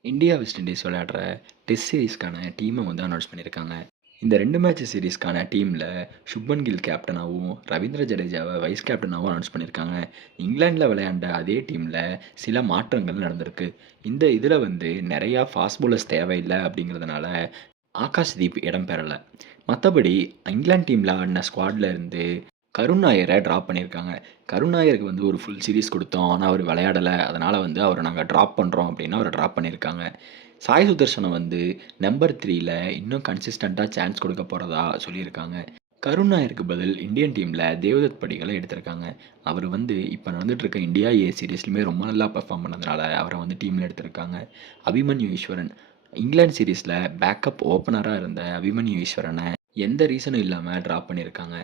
India West Indies விளையாடுற test சீரிஸ்க்கான டீமை வந்து அனௌன்ஸ் பண்ணியிருக்காங்க. இந்த ரெண்டு மேட்ச் சீரிஸ்க்கான டீமில் சுப்மன் கில் கேப்டனாகவும் ரவீந்திர ஜடேஜாவை வைஸ் கேப்டனாகவும் அனௌன்ஸ் பண்ணியிருக்காங்க. இங்கிலாந்தில் விளையாண்ட அதே டீமில் சில மாற்றங்கள் நடந்திருக்கு. இந்த இதில் வந்து நிறையா ஃபாஸ்ட் bowlers தேவையில்லை அப்படிங்கிறதுனால ஆகாஷ்தீப் இடம் பெறலை. மற்றபடி இங்கிலாந்து டீமில் ஆடின ஸ்குவாடில் இருந்து கருண் நாயரை ட்ராப் பண்ணியிருக்காங்க. கருண் நாயருக்கு வந்து ஒரு ஃபுல் சீரிஸ் கொடுத்தோம். ஆனால் அவர் விளையாடலை. அதனால் வந்து அவரை நாங்கள் ட்ராப் பண்ணுறோம் அப்படின்னு அவரை ட்ராப் பண்ணியிருக்காங்க. சாய் சுதர்ஷனை வந்து நம்பர் த்ரீயில் இன்னும் கன்சிஸ்டண்ட்டாக சான்ஸ் கொடுக்க போகிறதா சொல்லியிருக்காங்க. கருண் நாயருக்கு பதில் இந்தியன் டீமில் தேவதத் படிகளை எடுத்திருக்காங்க. அவர் வந்து இப்போ நடந்துகிட்ருக்க இந்தியா ஏ சீரீஸ்லையுமே ரொம்ப நல்லா பெர்ஃபார்ம் பண்ணதுனால அவரை வந்து டீமில் எடுத்திருக்காங்க. அபிமன்யு ஈஸ்வரன். இங்கிலாந்து சீரீஸில் பேக்கப் ஓப்பனராக இருந்த அபிமன்யு ஈஸ்வரனை எந்த ரீசனும் இல்லாமல் ட்ராப் பண்ணியிருக்காங்க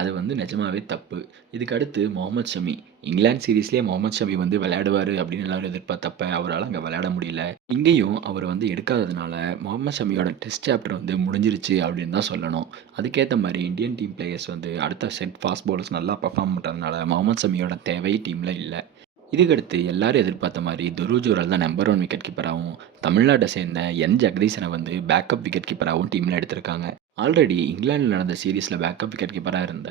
அது வந்து நிஜமாவே தப்பு. இதுக்கு அடுத்து முகமது ஷமி. இங்கிலாந்து சீரீஸ்லேயே முகமது ஷமி வந்து விளையாடுவார் அப்படின்னு எல்லாரும் எதிர்பார்த்தப்ப அவரால் அங்கே விளையாட முடியல. இங்கேயும் அவர் வந்து எடுக்காததுனால முகமது ஷமியோட டெஸ்ட் சாப்டர் வந்து முடிஞ்சிருச்சு அப்படின்னு தான் சொல்லணும். அதுக்கேற்ற மாதிரி இந்தியன் டீம் பிளேயர்ஸ் வந்து அடுத்த செட் ஃபாஸ்ட் bowlers நல்லா பர்ஃபார்ம் பண்ணுறதுனால முகமது ஷமியோட தேவை டீமில் இல்லை. இதுக்கடுத்து எல்லாரும் எதிர்பார்த்த மாதிரி துருஜூரல் தான் நம்பர் ஒன் விக்கெட் கீப்பராகவும் தமிழ்நாட்டை சேர்ந்த என் ஜெகதீசனை வந்து பேக்கப் விக்கெட் கீப்பராகவும் டீமில் எடுத்திருக்காங்க. ஆல்ரெடி இங்கிலாந்தில் நடந்த சீரீஸில் பேக்கப் விக்கெட் கீப்பராக இருந்த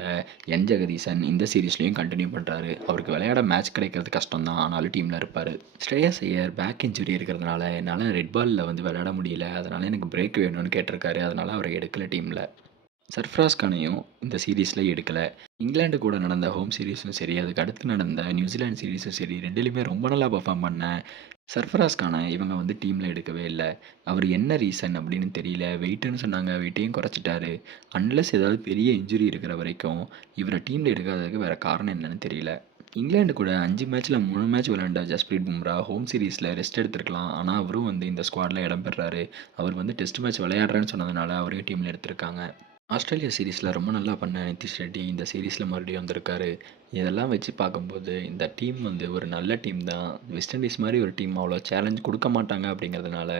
என் ஜெகதீசன் இந்த சீரீஸ்லையும் கண்டினியூ பண்ணுறாரு அவருக்கு விளையாட மேட்ச் கிடைக்கிறது கஷ்டம் தான் ஆனாலும் டீமில் இருப்பார். ஸ்ரேயஸ் ஐயர் பேக் இன்ஜுரி இருக்கிறதுனால என்னால் ரெட் பாலில் வந்து விளையாட முடியல அதனால் எனக்கு பிரேக் வேணும்னு கேட்டிருக்காரு. அதனால் அவரை எடுக்கல டீமில் சர்ஃப்ராஸ் கானையும் இந்த சீரீஸில் எடுக்கலை. இங்கிலாந்து கூட நடந்த ஹோம் சீரீஸும் சரி அதுக்கு அடுத்து நடந்த நியூசிலாந்து சீரீஸும் சரி ரெண்டுலேயுமே ரொம்ப நல்லா பர்ஃபார்ம் பண்ண சர்ஃபராஸ் கானை இவங்க வந்து டீமில் எடுக்கவே இல்லை. அவர் என்ன ரீசன் அப்படின்னு தெரியல. வெயிட்டுன்னு சொன்னாங்க. வெயிட்டையும் குறைச்சிட்டாரு. அன்லஸ் ஏதாவது பெரிய இன்ஜுரி இருக்கிற வரைக்கும் இவரை டீமில் எடுக்காததுக்கு வேறு காரணம் என்னன்னு தெரியல. இங்கிலாந்து கூட அஞ்சு மேட்ச்சில் மூணு மேட்ச் விளையாண்ட ஜஸ்பிரீத் பும்ரா ஹோம் சீரீஸில் ரெஸ்ட் எடுத்திருக்கலாம். ஆனால் அவரும் வந்து இந்த ஸ்குவாடில் இடம்பெறாரு அவர் வந்து டெஸ்ட் மேட்ச் விளையாடுறேன்னு சொன்னதுனால அவரையும் டீமில் எடுத்திருக்காங்க. ஆஸ்திரேலியா சீரீஸில் ரொம்ப நல்லா பண்ண நிதிஷ் ரெட்டி இந்த சீரீஸில் மறுபடியும் வந்திருக்காரு. இதெல்லாம் வச்சு பார்க்கும்போது இந்த டீம் வந்து ஒரு நல்ல டீம் தான். வெஸ்ட் இண்டீஸ் மாதிரி ஒரு டீம் அவ்வளோ சேலஞ்ச் கொடுக்க மாட்டாங்க அப்படிங்கிறதுனால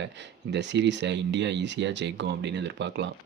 இந்த சீரீஸை இந்தியா ஈஸியாக ஜெயிக்கும் அப்படின்னு எதிர்பார்க்கலாம்.